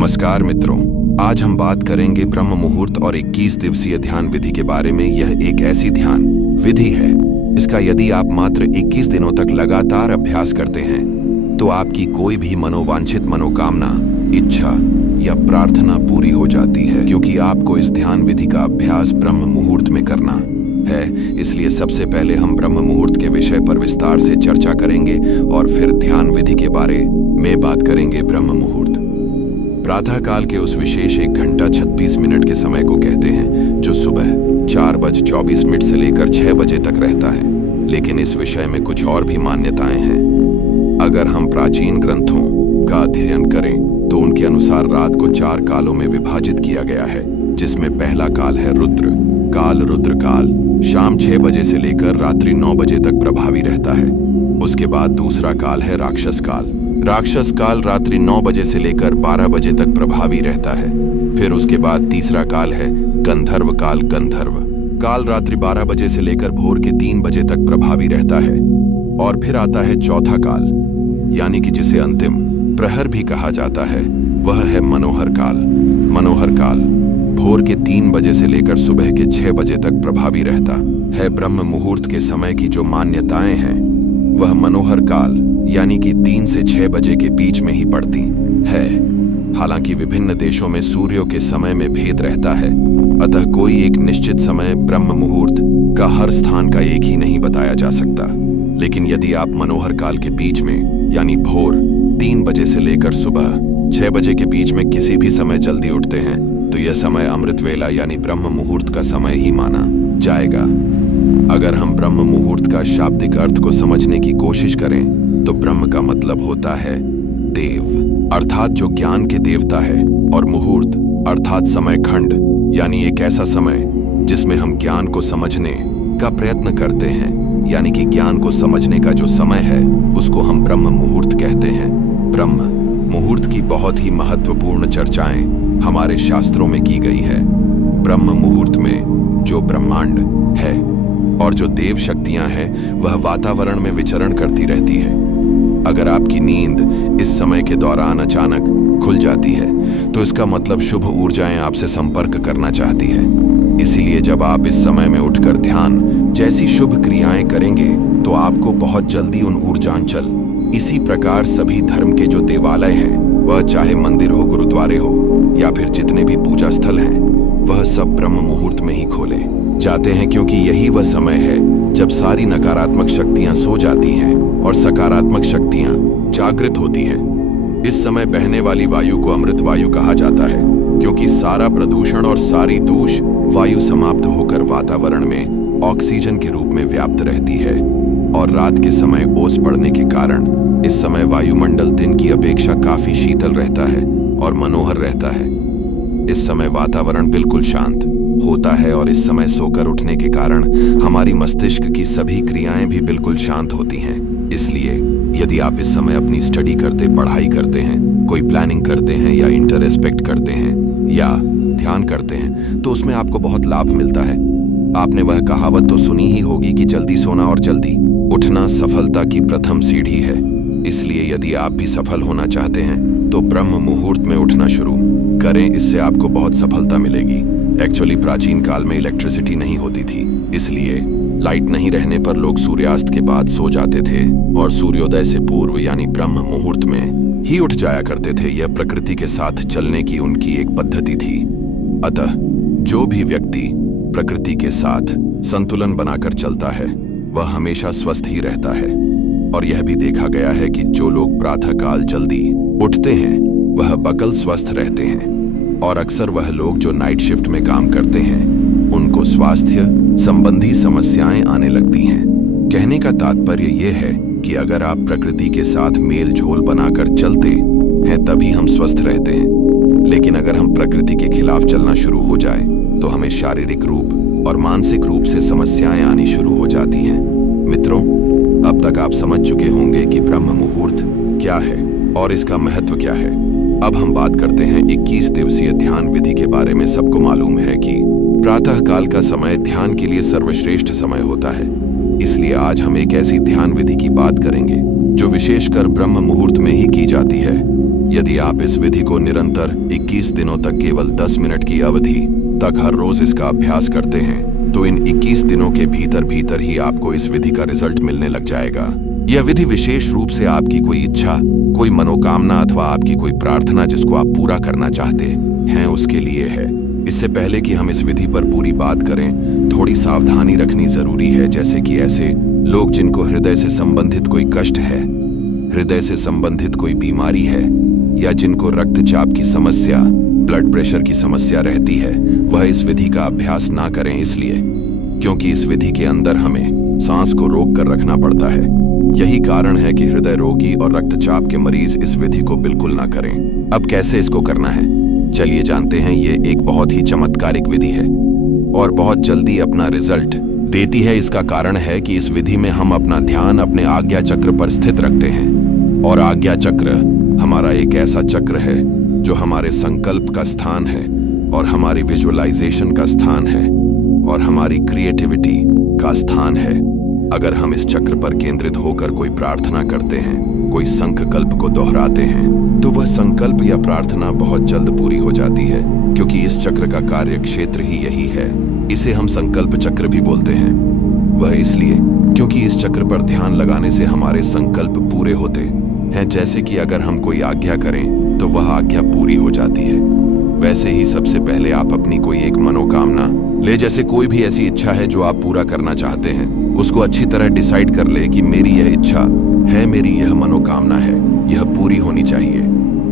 नमस्कार मित्रों, आज हम बात करेंगे ब्रह्म मुहूर्त और 21 दिवसीय ध्यान विधि के बारे में। यह एक ऐसी ध्यान विधि है इसका यदि आप मात्र 21 दिनों तक लगातार अभ्यास करते हैं तो आपकी कोई भी मनोवांछित मनोकामना, इच्छा या प्रार्थना पूरी हो जाती है, क्योंकि आपको इस ध्यान विधि का अभ्यास ब्रह्म मुहूर्त में करना है। इसलिए सबसे पहले हम ब्रह्म मुहूर्त के विषय पर विस्तार से चर्चा करेंगे और फिर ध्यान विधि के बारे में बात करेंगे। ब्रह्म मुहूर्त प्रातः काल के उस विशेष 1 घंटा 36 मिनट के समय को कहते हैं जो सुबह 4:24 से लेकर 6 बजे तक रहता है। लेकिन इस विषय में कुछ और भी मान्यताएं हैं। अगर हम प्राचीन ग्रंथों का अध्ययन करें तो उनके अनुसार रात को 4 कालों में विभाजित किया गया है, जिसमें पहला काल है रुद्र काल, शाम 6 बजे से लेकर रात्रि 9 बजे तक प्रभावी रहता है। उसके बाद दूसरा काल है राक्षस काल रात्रि 9 बजे से लेकर 12 बजे तक प्रभावी रहता है। फिर उसके बाद तीसरा काल है गंधर्व काल रात्रि 12 बजे से लेकर भोर के 3 बजे तक प्रभावी रहता है। और फिर आता है चौथा काल, यानी कि जिसे अंतिम प्रहर भी कहा जाता है, वह है मनोहर काल भोर के 3 बजे से लेकर सुबह के 6 बजे तक प्रभावी रहता है। ब्रह्म मुहूर्त के समय की जो मान्यताएं हैं वह मनोहर काल यानी कि 3 से 6 बजे के बीच में ही पड़ती है। हालांकि विभिन्न देशों में सूर्यों के समय में भेद रहता है, अतः कोई एक निश्चित समय ब्रह्म मुहूर्त का हर स्थान का एक ही नहीं बताया जा सकता। लेकिन यदि आप मनोहर काल के बीच में यानी भोर 3 बजे से लेकर सुबह 6 बजे के बीच में किसी भी समय जल्दी उठते हैं तो यह समय अमृत वेला यानी ब्रह्म मुहूर्त का समय ही माना जाएगा। अगर हम ब्रह्म मुहूर्त का शाब्दिक अर्थ को समझने की कोशिश करें तो ब्रह्म का मतलब होता है देव, अर्थात जो ज्ञान के देवता है, और मुहूर्त अर्थात समय खंड यानी एक ऐसा समय जिसमें हम ज्ञान को समझने का प्रयत्न करते हैं, यानी कि ज्ञान को समझने का जो समय है उसको हम ब्रह्म मुहूर्त कहते हैं। ब्रह्म मुहूर्त की बहुत ही महत्वपूर्ण चर्चाएं हमारे शास्त्रों में की गई है। ब्रह्म मुहूर्त में जो ब्रह्मांड है और जो देव शक्तियां हैं वह वातावरण में विचरण करती रहती है। अगर आपकी नींद इस समय के दौरान अचानक खुल जाती है तो इसका मतलब शुभ ऊर्जाएं आपसे संपर्क करना चाहती है। इसीलिए जब आप इस समय में उठकर ध्यान जैसी शुभ क्रियाएं करेंगे तो आपको बहुत जल्दी उन ऊर्जांचल, इसी प्रकार सभी धर्म के जो देवालय हैं, वह चाहे मंदिर हो, गुरुद्वारे हो या फिर जितने भी पूजा स्थल हैं, वह सब ब्रह्म मुहूर्त में ही खोले जाते हैं, क्योंकि यही वह समय है जब सारी नकारात्मक शक्तियां सो जाती हैं और सकारात्मक शक्तियां जागृत होती हैं। इस समय बहने वाली वायु को अमृत वायु कहा जाता है, क्योंकि सारा प्रदूषण और सारी दूष वायु समाप्त होकर वातावरण में ऑक्सीजन के रूप में व्याप्त रहती है। और रात के समय ओस पड़ने के कारण इस समय वायुमंडल दिन की अपेक्षा काफी शीतल रहता है और मनोहर रहता है। इस समय वातावरण बिल्कुल शांत होता है और इस समय सोकर उठने के कारण हमारी मस्तिष्क की सभी क्रियाएं भी बिल्कुल शांत होती हैं। इसलिए यदि आप इस समय अपनी स्टडी करते, पढ़ाई करते हैं, कोई प्लानिंग करते हैं या इंटरस्पेक्ट करते हैं या ध्यान करते हैं तो उसमें आपको बहुत लाभ मिलता है। आपने वह कहावत तो सुनी ही होगी कि जल्दी सोना और जल्दी उठना सफलता की प्रथम सीढ़ी है। इसलिए यदि आप भी सफल होना चाहते हैं तो ब्रह्म मुहूर्त में उठना शुरू करें, इससे आपको बहुत सफलता मिलेगी। एक्चुअली प्राचीन काल में इलेक्ट्रिसिटी नहीं होती थी, इसलिए लाइट नहीं रहने पर लोग सूर्यास्त के बाद सो जाते थे और सूर्योदय से पूर्व यानी ब्रह्म मुहूर्त में ही उठ जाया करते थे। यह प्रकृति के साथ चलने की उनकी एक पद्धति थी। अतः जो भी व्यक्ति प्रकृति के साथ संतुलन बनाकर चलता है वह हमेशा स्वस्थ ही रहता है। और यह भी देखा गया है कि जो लोग प्रातःकाल जल्दी उठते हैं वह बकल स्वस्थ रहते हैं, और अक्सर वह लोग जो नाइट शिफ्ट में काम करते हैं उनको स्वास्थ्य संबंधी समस्याएं आने लगती हैं। कहने का तात्पर्य यह है कि अगर आप प्रकृति के साथ मेल झोल बनाकर चलते हैं तभी हम स्वस्थ रहते हैं। लेकिन अगर हम प्रकृति के खिलाफ चलना शुरू हो जाए तो हमें शारीरिक रूप और मानसिक रूप से समस्याएं आनी शुरू हो जाती हैं। मित्रों, अब तक आप समझ चुके होंगे कि ब्रह्म मुहूर्त क्या है और इसका महत्व क्या है। अब हम बात करते हैं 21 दिवसीय ध्यान विधि के बारे में। सबको मालूम है कि प्रातः काल का समय ध्यान के लिए सर्वश्रेष्ठ समय होता है। इसलिए आज हम एक ऐसी ध्यान विधि की बात करेंगे जो विशेषकर ब्रह्म मुहूर्त में ही की जाती है। यदि आप इस विधि को निरंतर 21 दिनों तक केवल 10 मिनट की अवधि तक हर रोज इसका अभ्यास करते हैं तो इन 21 दिनों के भीतर भीतर ही आपको इस विधि का रिजल्ट मिलने लग जाएगा। यह विधि विशेष रूप से आपकी कोई इच्छा, कोई मनोकामना अथवा आपकी कोई प्रार्थना जिसको आप पूरा करना चाहते हैं उसके लिए है। इससे पहले कि हम इस विधि पर पूरी बात करें, थोड़ी सावधानी रखनी जरूरी है, जैसे कि ऐसे लोग जिनको हृदय से संबंधित कोई कष्ट है, हृदय से संबंधित कोई बीमारी है, या जिनको रक्तचाप की समस्या, ब्लड प्रेशर की समस्या रहती है, वह इस विधि का अभ्यास ना करें। इसलिए क्योंकि इस विधि के अंदर हमें सांस को रोक कर रखना पड़ता है। यही कारण है कि हृदय रोगी और रक्तचाप के मरीज इस विधि को बिल्कुल ना करें। अब कैसे इसको करना है, चलिए जानते हैं। ये एक बहुत ही चमत्कारिक विधि है और बहुत जल्दी अपना रिजल्ट देती है। इसका कारण है कि इस विधि में हम अपना ध्यान अपने आज्ञा चक्र पर स्थित रखते हैं और आज्ञा चक्र हमारा एक ऐसा चक्र है जो हमारे संकल्प का स्थान है और हमारी विजुअलाइजेशन का स्थान है और हमारी क्रिएटिविटी का स्थान है। अगर हम इस चक्र पर केंद्रित होकर कोई प्रार्थना करते हैं, कोई संकल्प को दोहराते हैं, तो वह संकल्प या प्रार्थना बहुत जल्द पूरी हो जाती है, क्योंकि इस चक्र का कार्य क्षेत्र ही यही है। इसे हम संकल्प चक्र भी बोलते हैं। वह इसलिए क्योंकि इस चक्र पर ध्यान लगाने से हमारे संकल्प पूरे होते हैं। जैसे कि अगर हम कोई आज्ञा करें तो वह आज्ञा पूरी हो जाती है। वैसे ही सबसे पहले आप अपनी कोई एक मनोकामना ले, जैसे कोई भी ऐसी इच्छा है जो आप पूरा करना चाहते हैं, उसको अच्छी तरह डिसाइड कर ले कि मेरी यह इच्छा है, मेरी यह मनोकामना है, यह पूरी होनी चाहिए।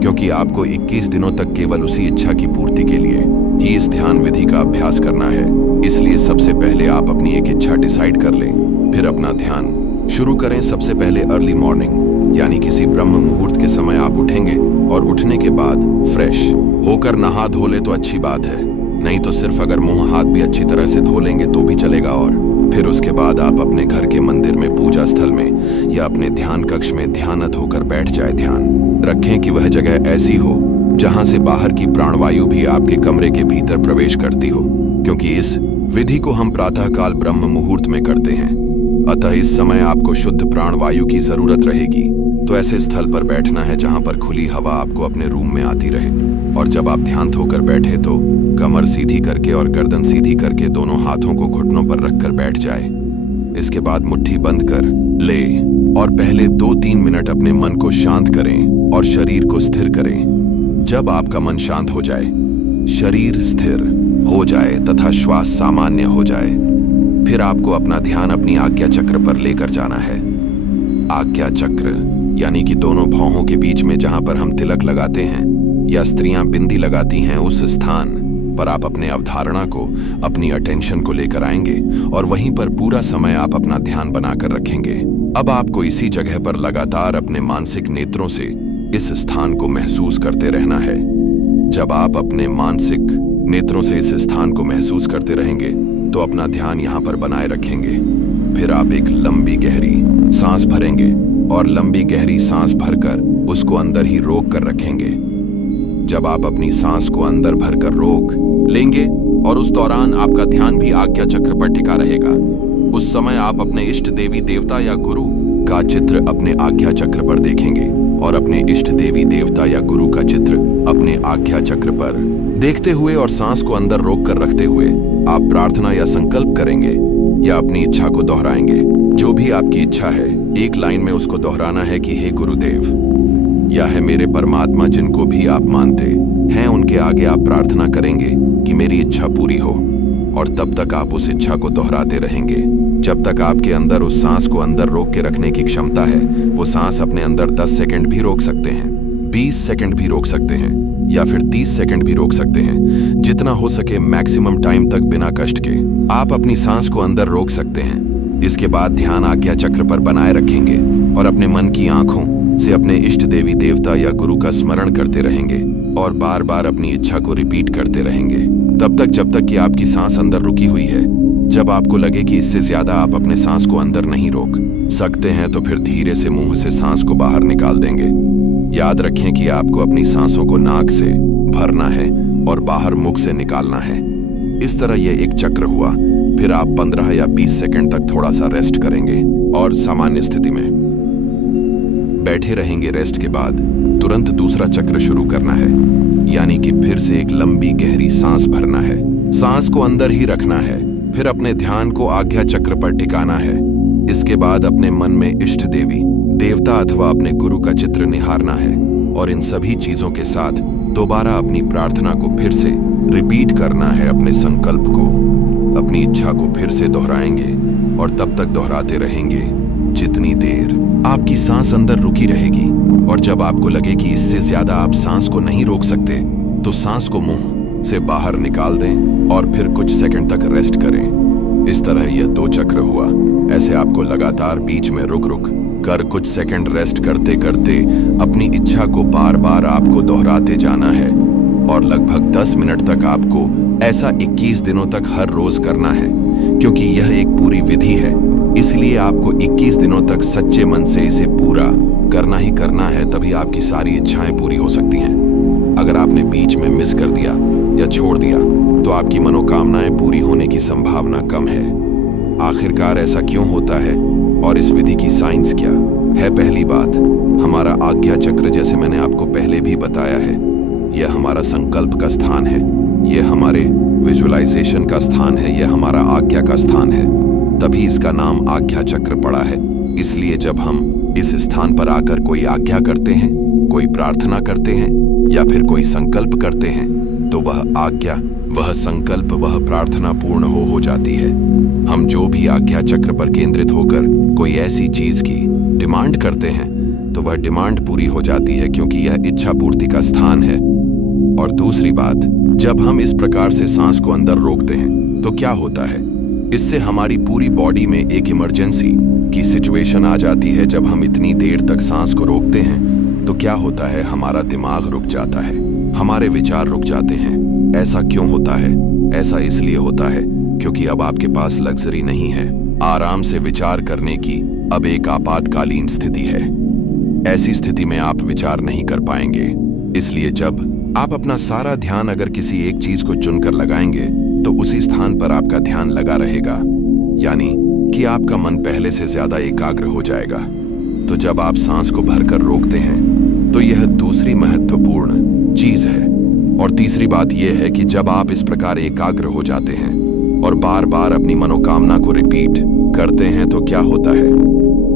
क्योंकि आपको 21 दिनों तक केवल उसी इच्छा की पूर्ति के लिए ही इस ध्यान विधि का अभ्यास करना है। इसलिए सबसे पहले आप अपनी एक इच्छा डिसाइड कर लें, फिर अपना ध्यान शुरू करें। सबसे पहले अर्ली मॉर्निंग यानी किसी ब्रह्म मुहूर्त के समय आप उठेंगे और उठने के बाद फ्रेश होकर नहा धो ले तो अच्छी बात है, नहीं तो सिर्फ अगर मुंह हाथ भी अच्छी तरह से धो लेंगे तो भी चलेगा। और फिर उसके बाद आप अपने घर के मंदिर में, पूजा स्थल में या अपने ध्यान कक्ष में ध्यानत होकर बैठ जाए। ध्यान रखें कि वह जगह ऐसी हो जहां से बाहर की प्राणवायु भी आपके कमरे के भीतर प्रवेश करती हो, क्योंकि इस विधि को हम प्रातःकाल ब्रह्म मुहूर्त में करते हैं। अतः इस समय आपको शुद्ध प्राणवायु की जरूरत रहेगी। तो ऐसे स्थल पर बैठना है जहां पर खुली हवा आपको अपने रूम में आती रहे। और जब आप ध्यान होकर बैठे तो कमर सीधी करके और गर्दन सीधी करके दोनों हाथों को घुटनों पर रखकर बैठ जाए। इसके बाद मुट्ठी बंद कर ले और पहले 2-3 मिनट अपने मन को शांत करें और शरीर को स्थिर करें। जब आपका मन शांत हो जाए, शरीर स्थिर हो जाए तथा श्वास सामान्य हो जाए, फिर आपको अपना ध्यान अपनी आज्ञा चक्र पर लेकर जाना है। आज्ञा चक्र यानी कि दोनों भौहों के बीच में जहां पर हम तिलक लगाते हैं या स्त्रियां बिंदी लगाती हैं, उस स्थान पर आप अपने अवधारणा को, अपनी अटेंशन को लेकर आएंगे और वहीं पर पूरा समय आप अपना ध्यान बनाकर रखेंगे। अब आपको इसी जगह पर लगातार अपने मानसिक नेत्रों से इस स्थान को महसूस करते रहना है। जब आप अपने मानसिक नेत्रों से इस स्थान को महसूस करते रहेंगे तो अपना ध्यान यहाँ पर बनाए रखेंगे। फिर आप एक लंबी गहरी सांस भरेंगे और लंबी गहरी सांस भरकर उसको अंदर ही रोक कर रखेंगे। जब आप अपनी सांस को अंदर भरकर रोक लेंगे और उस दौरान आपका ध्यान भी आज्ञा चक्र पर टिका रहेगा, उस समय आप अपने इष्ट देवी देवता या गुरु का चित्र अपने आज्ञा चक्र पर देखेंगे और अपने इष्ट देवी देवता या गुरु का चित्र अपने आज्ञा चक्र पर देखते हुए और सांस को अंदर रोक कर रखते हुए आप प्रार्थना या संकल्प करेंगे या अपनी इच्छा को दोहराएंगे। जो भी आपकी इच्छा है, एक लाइन में उसको दोहराना है कि हे गुरुदेव या है मेरे परमात्मा, जिनको भी आप मानते हैं उनके आगे आप प्रार्थना करेंगे कि मेरी इच्छा पूरी हो। और तब तक आप उस इच्छा को दोहराते रहेंगे जब तक आपके अंदर उस सांस को अंदर रोक के रखने की क्षमता है। वो सांस अपने अंदर 10 सेकंड भी रोक सकते हैं, 20 सेकंड भी रोक सकते हैं या फिर 30 सेकंड भी रोक सकते हैं। जितना हो सके मैक्सिमम टाइम तक बिना कष्ट के आप अपनी सांस को अंदर रोक सकते हैं। इसके बाद ध्यान आज्ञा चक्र पर बनाए रखेंगे और अपने मन की आंखों से अपने इष्ट देवी देवता या गुरु का स्मरण करते रहेंगे और बार बार अपनी इच्छा को रिपीट करते रहेंगे तब तक जब तक कि आपकी सांस अंदर रुकी हुई है। जब आपको लगे कि इससे ज्यादा आप अपने सांस को अंदर नहीं रोक सकते हैं तो फिर धीरे से मुंह से सांस को बाहर निकाल देंगे। याद रखें कि आपको अपनी सांसों को नाक से भरना है और बाहर मुख से निकालना है। इस तरह यह एक चक्र हुआ। फिर आप 15 या 20 सेकंड तक थोड़ा सा रेस्ट करेंगे और सामान्य स्थिति में बैठे रहेंगे रेस्ट के बाद तुरंत दूसरा चक्र शुरू करना है, यानी कि फिर से एक लंबी गहरी सांस भरना है। सांस को अंदर ही रखना है, फिर अपने ध्यान को आज्ञा चक्र पर टिकाना है। इसके बाद अपने मन में इष्ट देवी, देवता अथवा अपने गुरु का चित्र निहारना है और इन सभी चीजों के साथ दोबारा अपनी प्रार्थना को फिर से रिपीट करना है। अपने संकल्प को, अपनी इच्छा को फिर से दोहराएंगे और तब तक दोहराते रहेंगे जितनी देर आपकी सांस अंदर रुकी रहेगी। और जब आपको लगे कि इससे ज्यादा आप सांस को नहीं रोक सकते, तो सांस को मुंह से बाहर निकाल दें और फिर कुछ सेकंड तक रेस्ट करें। इस तरह यह 2 चक्र हुआ। ऐसे आपको लगातार बीच में रुक रुक कर कुछ सेकंड रेस्ट करते करते अपनी इच्छा को बार बार आपको दोहराते जाना है और लगभग 10 मिनट तक आपको ऐसा 21 दिनों तक हर रोज करना है। क्योंकि यह एक पूरी विधि है, इसलिए आपको 21 दिनों तक सच्चे मन से इसे पूरा करना ही करना है, तभी आपकी सारी इच्छाएं पूरी हो सकती हैं। अगर आपने बीच में मिस कर दिया या छोड़ दिया तो आपकी मनोकामनाएं पूरी होने की संभावना कम है। आखिरकार ऐसा क्यों होता है और इस विधि की साइंस क्या है? पहली बात, हमारा आज्ञा चक्र, जैसे मैंने आपको पहले भी बताया है, यह हमारा संकल्प का स्थान है, यह हमारे विजुअलाइजेशन का स्थान है, यह हमारा आज्ञा का स्थान है, तभी इसका नाम आज्ञा चक्र पड़ा है। इसलिए जब हम इस स्थान पर आकर कोई आज्ञा करते हैं, कोई प्रार्थना करते हैं या फिर कोई संकल्प करते हैं, तो वह आज्ञा, वह संकल्प, वह प्रार्थना पूर्ण हो जाती है। हम जो भी आज्ञा चक्र पर केंद्रित होकर कोई ऐसी चीज की डिमांड करते हैं तो वह डिमांड पूरी हो जाती है, क्योंकि यह इच्छा पूर्ति का स्थान है। और दूसरी बात, जब हम इस प्रकार से सांस को अंदर रोकते हैं तो क्या होता है, इससे हमारी पूरी बॉडी में एक इमरजेंसी की सिचुएशन आ जाती है। जब हम इतनी देर तक सांस को रोकते हैं तो क्या होता है, हमारा दिमाग रुक जाता है, हमारे विचार रुक जाते हैं। ऐसा क्यों होता है? ऐसा इसलिए होता है क्योंकि अब आपके पास लग्जरी नहीं है आराम से विचार करने की। अब एक आपातकालीन स्थिति है। ऐसी स्थिति में आप विचार नहीं कर पाएंगे। इसलिए जब आप अपना सारा ध्यान अगर किसी एक चीज को चुनकर लगाएंगे तो उसी स्थान पर आपका ध्यान लगा रहेगा, यानी कि आपका मन पहले से ज्यादा एकाग्र हो जाएगा। तो जब आप सांस को भरकर रोकते हैं तो यह दूसरी महत्वपूर्ण चीज है। और तीसरी बात यह है कि जब आप इस प्रकार एकाग्र हो जाते हैं और बार बार अपनी मनोकामना को रिपीट करते हैं तो क्या होता है,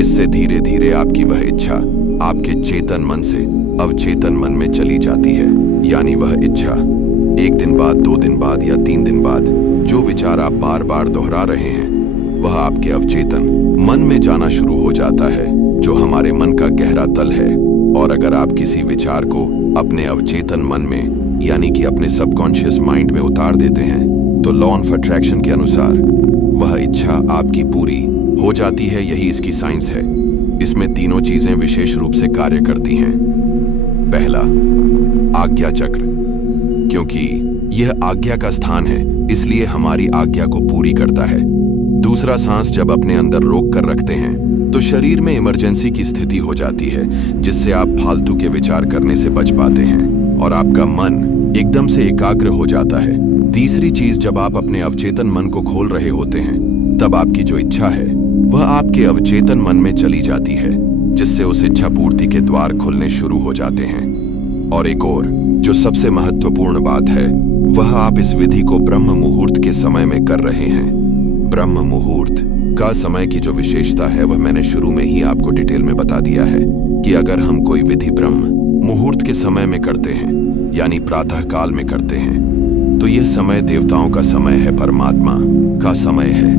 इससे धीरे धीरे आपकी वह इच्छा आपके चेतन मन से अवचेतन मन में चली जाती है। यानी वह इच्छा 1 दिन बाद, 2 दिन बाद या 3 दिन बाद जो विचार आप बार बार दोहरा रहे हैं वह आपके अवचेतन मन में जाना शुरू हो जाता है, जो हमारे मन का गहरा तल है। और अगर आप किसी विचार को अपने अवचेतन मन में, यानी कि अपने सबकॉन्शियस माइंड में उतार देते हैं, तो लॉ ऑफ अट्रैक्शन के अनुसार वह इच्छा आपकी पूरी हो जाती है। यही इसकी साइंस है। इसमें तीनों चीजें विशेष रूप से कार्य करती हैं। पहला, आज्ञा चक्र, क्योंकि यह आज्ञा का स्थान है इसलिए हमारी आज्ञा को पूरी करता है। दूसरा, सांस जब अपने अंदर रोक कर रखते हैं तो शरीर में इमरजेंसी की स्थिति हो जाती है, जिससे आप फालतू के विचार करने से बच पाते हैं और आपका मन एकदम से एकाग्र हो जाता है। तीसरी चीज, जब आप अपने अवचेतन मन को खोल रहे होते हैं तब आपकी जो इच्छा है वह आपके अवचेतन मन में चली जाती है, जिससे उस इच्छा पूर्ति के द्वार खुलने शुरू हो जाते हैं। और एक और जो सबसे महत्वपूर्ण बात है, वह आप इस विधि को ब्रह्म मुहूर्त के समय में कर रहे हैं। ब्रह्म मुहूर्त का समय की जो विशेषता है वह मैंने शुरू में ही आपको डिटेल में बता दिया है कि अगर हम कोई विधि ब्रह्म मुहूर्त के समय में करते हैं, यानी प्रातः काल में करते हैं, तो यह समय देवताओं का समय है, परमात्मा का समय है।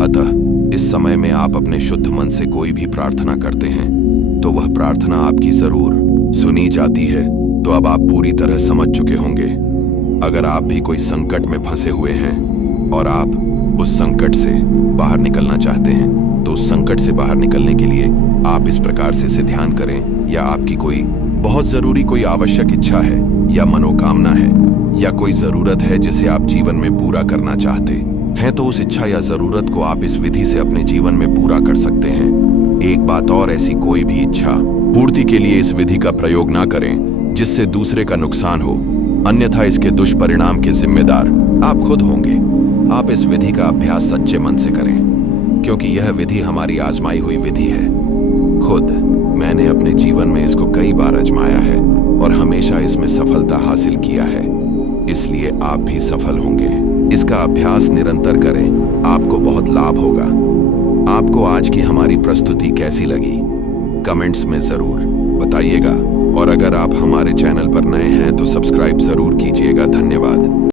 अतः इस समय में आप अपने शुद्ध मन से कोई भी प्रार्थना करते हैं तो वह प्रार्थना आपकी जरूर सुनी जाती है। तो अब आप पूरी तरह समझ चुके होंगे। अगर आप भी कोई संकट में फंसे हुए हैं और आप उस संकट से बाहर निकलना चाहते हैं, तो उस संकट से बाहर निकलने के लिए आप इस प्रकार से इसे ध्यान करें। या आपकी कोई बहुत जरूरी कोई आवश्यक इच्छा है या मनोकामना है या कोई जरूरत है जिसे आप जीवन में पूरा करना चाहते हैं, तो उस इच्छा या जरूरत को आप इस विधि से अपने जीवन में पूरा कर सकते हैं। एक बात और, ऐसी कोई भी इच्छा पूर्ति के लिए इस विधि का प्रयोग ना करें जिससे दूसरे का नुकसान हो, अन्यथा इसके दुष्परिणाम के जिम्मेदार आप खुद होंगे। आप इस विधि का अभ्यास सच्चे मन से करें, क्योंकि यह विधि हमारी आजमाई हुई विधि है। खुद मैंने अपने जीवन में इसको कई बार आजमाया है और हमेशा इसमें सफलता हासिल किया है, इसलिए आप भी सफल होंगे। इसका अभ्यास निरंतर करें, आपको बहुत लाभ होगा। आपको आज की हमारी प्रस्तुति कैसी लगी कमेंट्स में जरूर बताइएगा, और अगर आप हमारे चैनल पर नए हैं तो सब्सक्राइब जरूर कीजिएगा। धन्यवाद।